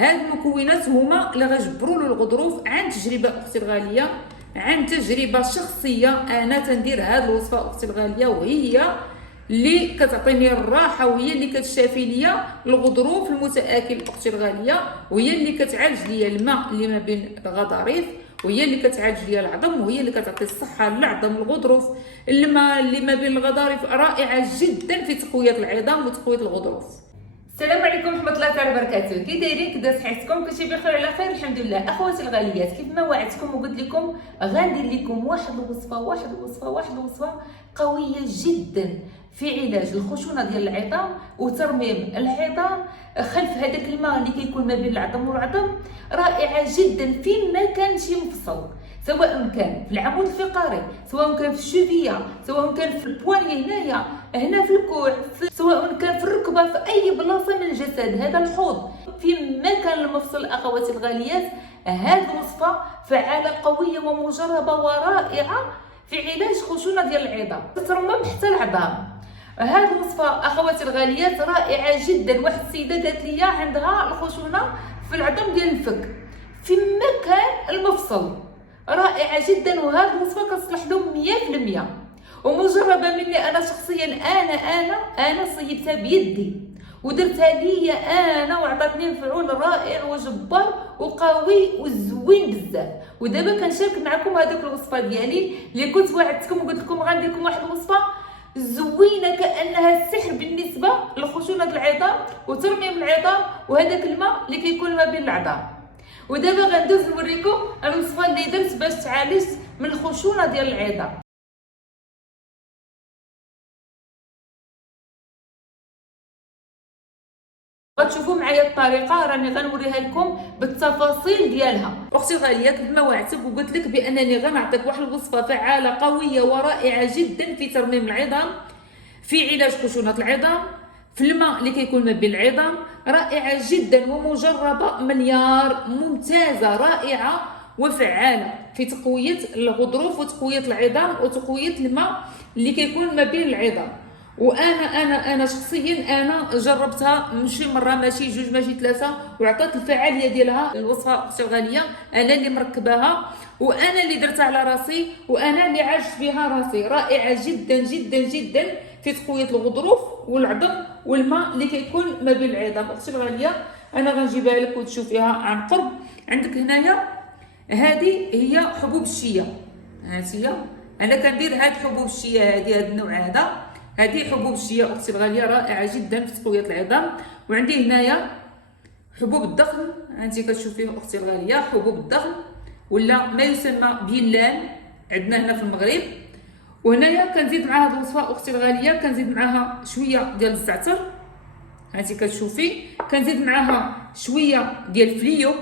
هاد المكونات هما اللي غيجبروا له الغضروف عن تجربه اختي الغاليه، عن تجربه شخصيه. انا تندير هاد الوصفه اختي الغاليه، وهي اللي كتعطيني الراحه، وهي اللي كتشافي ليا الغضروف المتاكل اختي الغاليه، وهي اللي كتعالج ليا الماء اللي ما بين الغضاريف، وهي اللي كتعالج ليا العظم، وهي اللي كتعطي الصحه للعظم. الغضروف الماء اللي ما بين الغضاريف رائعه جدا في تقويه العظام وتقويه الغضروف. السلام عليكم ورحمه الله تعالى وبركاته. كي دايرين؟ كدا صحتكم؟ كلشي بخير على خير الحمد لله. اخواتي الغاليات، كيف ما وعدتكم وقلت لكم غندير لكم واحد الوصفه قويه جدا في علاج الخشونه ديال العظام وترميم العظام خلف هذاك الماء اللي كيكون ما بين العظم والعظم. رائعه جدا فين ما كان شي مفصل، سواء كان في العمود الفقري، سواء كان في الشوفيه، سواء كان في البواني هنايا، هنا في الكوع، سواء كان في الركبه، في اي بلاصه من الجسد. هذا الحوض فين ما كان المفصل اخواتي الغاليات. هذه الوصفه فعاله قويه ومجربه ورائعه في علاج خشونه ديال العظام، تترمم حتى العظام. هذه الوصفه اخواتي الغاليات رائعه جدا. واحد السيده دات ليا عندها الخشونه في العظم ديال الفك فين ما كان المفصل. رائعه جدا، وهذه الوصفه كتصلح لهم 100%، ومجربه مني انا شخصيا. انا صيبتها بيدي ودرتها ليا انا، وعطاتني مفعول رائع وجبار وقوي وزوين بزاف. ودابا كنشارك معكم هذيك الوصفه ديالي اللي كنت وعدتكم وقلت لكم غندير لكم واحد الوصفه زوينه كانها السحر بالنسبه لخشونه العظام وترميم العظام وهذاك الماء اللي كيكون ما بين العظام. ودابا غندوز نوريكم الوصفه اللي درت باش تعالج من الخشونه ديال العظام. غتشوفوا معايا الطريقه، راني غنوريها لكم بالتفاصيل ديالها. اختي الغاليه، كيف ما وعدتك وقلت لك بانني غنعطيك واحد الوصفه فعاله قويه ورائعه جدا في ترميم العظام، في علاج خشونه العظام، في الماء اللي كيكون ما بين العظام. رائعه جدا ومجربه مليار، ممتازه رائعه وفعاله في تقويه الغضروف وتقويه العظام وتقويه الماء اللي كيكون ما بين العظام. وانا شخصيا انا جربتها ماشي مره، ماشي جوج، ماشي ثلاثه، وعطات الفعاليه ديالها الوصفه اختي الغاليه. انا اللي مركباها، وانا اللي درتها على راسي، وانا اللي عالجت بها راسي. رائعه جدا جدا جدا في تقويه الغضروف والعظم والماء اللي كيكون ما بين العظام. اختي الغاليه، انا غنجيبها لك وتشوفيها عن قرب. عندك هنايا هذه هي حبوب الشيا، هانتيا انا كندير هاد حبوب الشيا هذه، هذا النوع هذا. هذه حبوب الشيا اختي الغاليه رائعه جدا في تقويه العظام. وعندي هنايا حبوب الضغط، انت كتشوفيه اختي الغاليه، حبوب الضغط ولا ما يسمى بيلان عندنا هنا في المغرب. وهنايا كنزيد مع هذه الوصفه اختي الغاليه، كنزيد معاها شويه ديال الزعتر، انت كتشوفي، كنزيد معاها شويه ديال الفليو،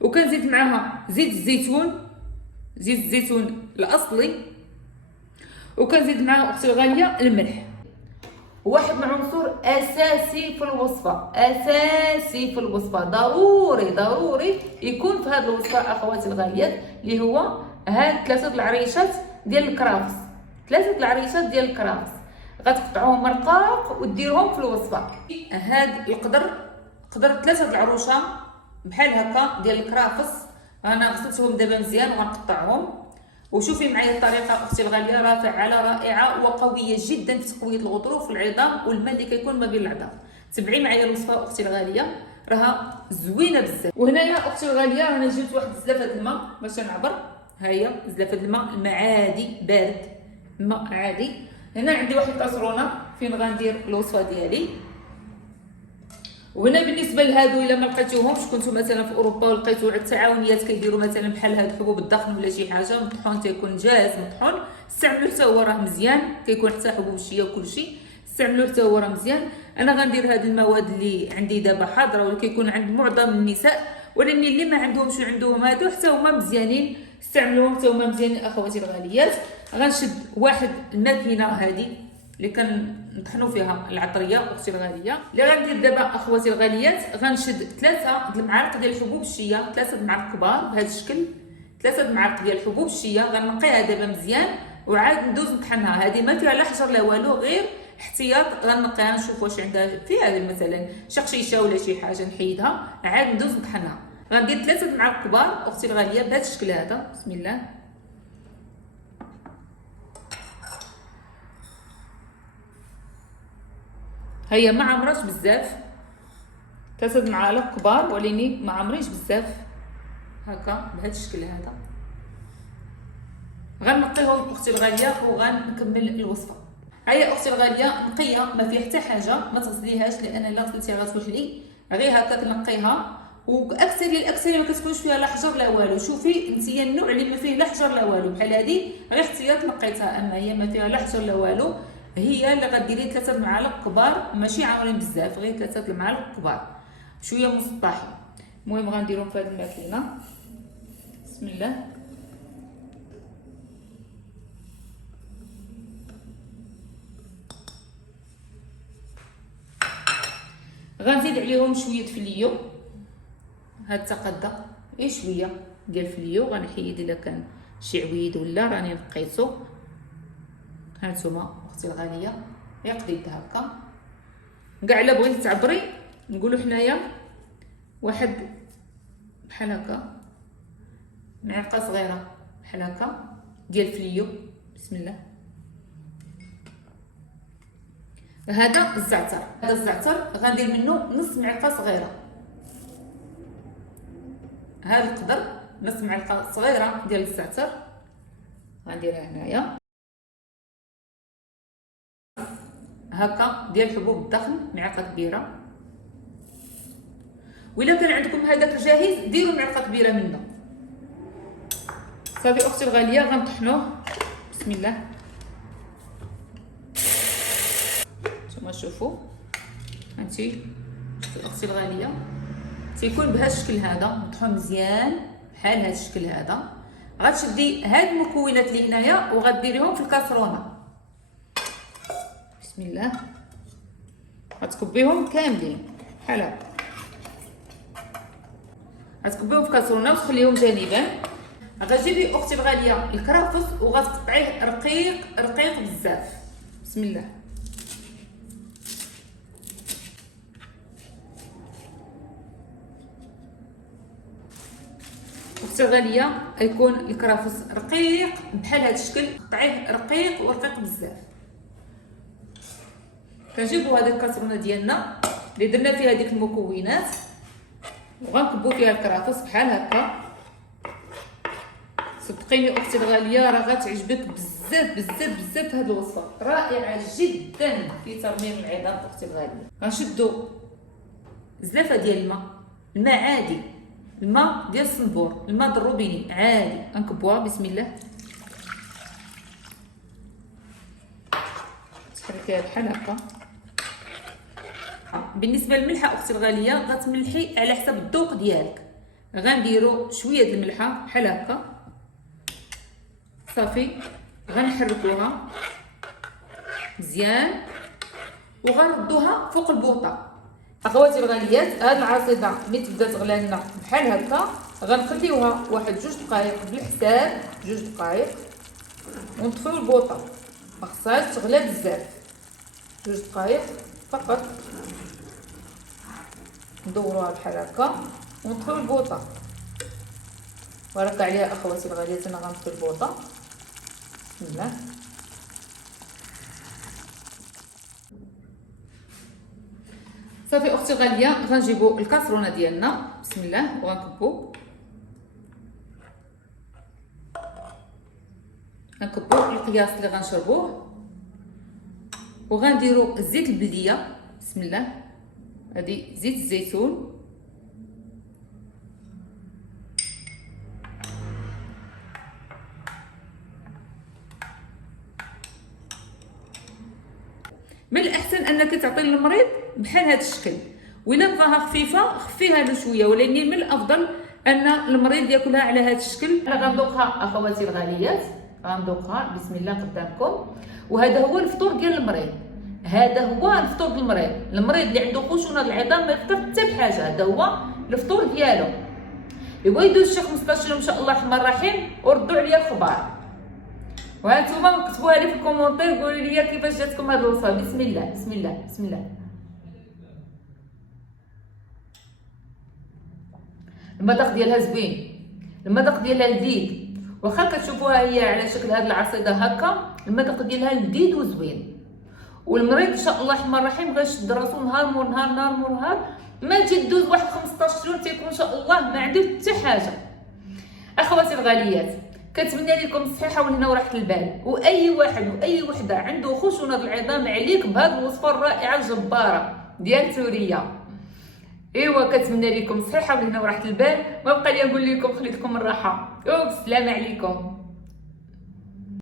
وكنزيد معاها زيت الزيتون، زيت الزيتون الاصلي، وكنزيد معاها اختي الغاليه الملح. واحد من العنصر اساسي في الوصفه، اساسي في الوصفه، ضروري يكون في هذه الوصفه اخواتي الغاليات، اللي هو هاد 3 العريشات ديال الكرافس. 3 العريشات ديال الكرافس غتقطعوهم رقاق وديرهم في الوصفه. هاد القدر 3 العروشه بحال هكا ديال الكرافس، انا غسلتهم دابا مزيان وغنقطعهم. وشوفي معايا الطريقه اختي الغاليه، راه فعاله رائعه وقويه جدا في تقويه الغضروف والعظام والماء اللي كيكون ما بين العظام. تبعي معايا الوصفه اختي الغاليه، راها زوينه بزاف. وهنايا اختي الغاليه انا جبت واحد زلافه الماء باش نعبر. ها هي زلافه الماء عادي بارد، ماء عادي. هنا عندي واحد الكاسرونه فين غندير الوصفه ديالي. وهنا بالنسبه لهادو الا ما لقيتوهمش، كنتو مثلا في اوروبا ولقيتو عند التعاونيات كيديروا مثلا بحال هاد حبوب الضخم ولا شي حاجه مطحون، تيكون جاهز مطحون، استعملوه حتى هو راه مزيان، كيكون حتى حبوب الشيا وكلشي، استعملوه حتى هو راه مزيان. انا غندير هاد المواد اللي عندي دابا حاضره واللي كيكون عند معظم النساء، ولكن اللي ما عندهمش وعندهم هادو حتى هما مزيانين، استعملوهم حتى هما مزيانين اخواتي الغاليات. غنشد واحد الماكينه هذه اللي كنطحنوا فيها العطريه اختي الغاليه. اللي غندير دابا اخواتي الغاليات، غنشد 3 المعالق ديال حبوب الشيا، 3 المعالق كبار بهذا الشكل، 3 المعالق ديال حبوب الشيا. غنقيها دابا مزيان وعاد ندوز نطحنها. هذه ما فيها لا حجر لا والو، غير احتياط غنقيها نشوف واش عندها فيها مثلا شي قشيشه ولا شي حاجه نحيدها، عاد ندوز نطحنها. غندير 3 معالق كبار اختي الغاليه بهذا الشكل هذا. بسم الله. هيا ما عمرش بزاف، 3 معالق كبار وليني ما عمريش بزاف، هكا بهذا الشكل هذا. غنقيهم اختي الغاليه وغنكمل الوصفه. هيا اختي الغاليه نقيها ما فيها حتى حاجه، ما تغسليهاش لان الا غسلتيها غتوحلي، غير هكاك نقيها. واكثر ما كتكونش فيها لا حجر لا والو. شوفي انتيا النوع اللي ما فيه لا حجر لا والو بحال هذه غير احتياط نقيتها، اما هي ما فيها لا حجر لا والو هي اللي غديري 3 معالق كبار، ماشي عامرين بزاف، غير 3 المعالق كبار شويه مسطحين. المهم غنديرهم في هذه الماكينه. بسم الله. غنزيد عليهم شويه فليو، هاد التقدة غير شويه ديال الفليو، غنحيد الا كان شي عويد ولا راني نقيتو. هانتوما اختي الغاليه غير قديت هكا، كاع الا بغيتي تعبري نقولوا حنايا واحد بحال هكا معلقه صغيره بحال هكا ديال الفليو. بسم الله. هذا الزعتر، هذا الزعتر غندير منه نص معلقه صغيره، هذا القدر نص معلقه صغيره ديال الزعتر غنديرها هنايا. هكا ديال حبوب الضخم معلقه كبيره، وإلا كان عندكم هذاك الجاهز ديروا معلقه كبيره منه. صافي اختي الغاليه غنطحنوه. بسم الله. نتوما شوفوا هانتي اختي الغاليه تيكون بهذا الشكل هذا، نطحو مزيان بحال هذا الشكل هذا. غتشدي هاد المكونات اللي هنايا وغديريهم في الكاسرونه. بسم الله. غتكبيهم كاملين بحال هكا، غتكبيهم في كاسرونه وتخليهم جانبا. غتجيبي اختي الغاليه الكرافس وغتقطعيه رقيق رقيق بزاف. بسم الله. اختي الغاليه يكون الكرافس رقيق بحال هذا الشكل، قطعيه رقيق ورقيق بزاف. كنجيبوا هذه الكاسرونه ديالنا اللي درنا فيها ديك المكونات وغنكبوا فيها الكرافس بحال هكا. صدقيني اختي الغاليه راه غتعجبك بزاف بزاف بزاف هذه الوصفه، رائعه جدا في ترميم العظام اختي الغاليه. غنشدوا زلافه ديال الماء عادي، الماء ديال الصنبور، الماء د الروبيني عادي، غنكبوها. بسم الله. تحركيها بحال هكا. بالنسبه للملحه اختي الغاليه غتملحي على حسب الذوق ديالك. غنديروا شويه د الملحه بحال هكا. صافي غنحركوها مزيان وغنردوها فوق البوطه. اخواتي الغاليات هاد العصيده ملي تبدا تغلى لنا بحال هكا غنخليوها واحد 2 دقائق بالحساب، 2 دقائق ونطفيو البوطه. ما خصهاش تغلى بزاف، 2 دقائق فقط. ندوروها بحال هكا ونطفيو البوطه. بارك عليها اخواتي الغاليات. انا غنطفي البوطه. بسم الله. صافي اختي الغاليه غنجيبوا الكاسرونه ديالنا. بسم الله. وغنكبوا القياس اللي غنشربوه وغنديروا زيت البلديه. بسم الله. هذه زيت الزيتون. من الاحسن انك تعطي للمريض بحال هذا الشكل، وإلا بغاها خفيفه خفيها له شويه، ولكن من الافضل ان المريض ياكلها على هذا الشكل. انا غنذوقها اخواتي الغاليات، غنذوقها بسم الله قدامكم. وهذا هو الفطور ديال المريض، هذا هو الفطور ديال المريض. المريض اللي عنده خشونه العظام ما يفطر حتى بحاجه، هذا هو الفطور ديالو. يبغى يدوز شي 15 يوم ان شاء الله الرحمن الرحيم وردوا عليا الخبار. وهانتوما كتبوها لي في الكومونتير، قولوا لي كيفاش جاتكم هاد الوصفه. بسم الله بسم الله بسم الله. المذاق ديالها زوين، المذاق ديالها لذيذ، واخا كتشوفوها هي على شكل هاد العصيده هكا، المذاق ديالها لذيذ وزوين. والمريض ان شاء الله الرحمن الرحيم غيشد راسو نهار مور نهار نهار مور نهار، ما تجي دوز واحد 15 شهور تيكون ان شاء الله ما عنده حتى حاجه. اخواتي الغاليات، كنتمنى لكم الصحه والهنا وراحه البال، واي واحد واي وحده عنده خشونه العظام عليك بهذه الوصفه الرائعه الجباره ديال سوريا. ايوا كنتمنى لكم الصحه والهنا وراحه البال، ما بقى لي نقول لكم خليتكم الراحه، وبسلام عليكم.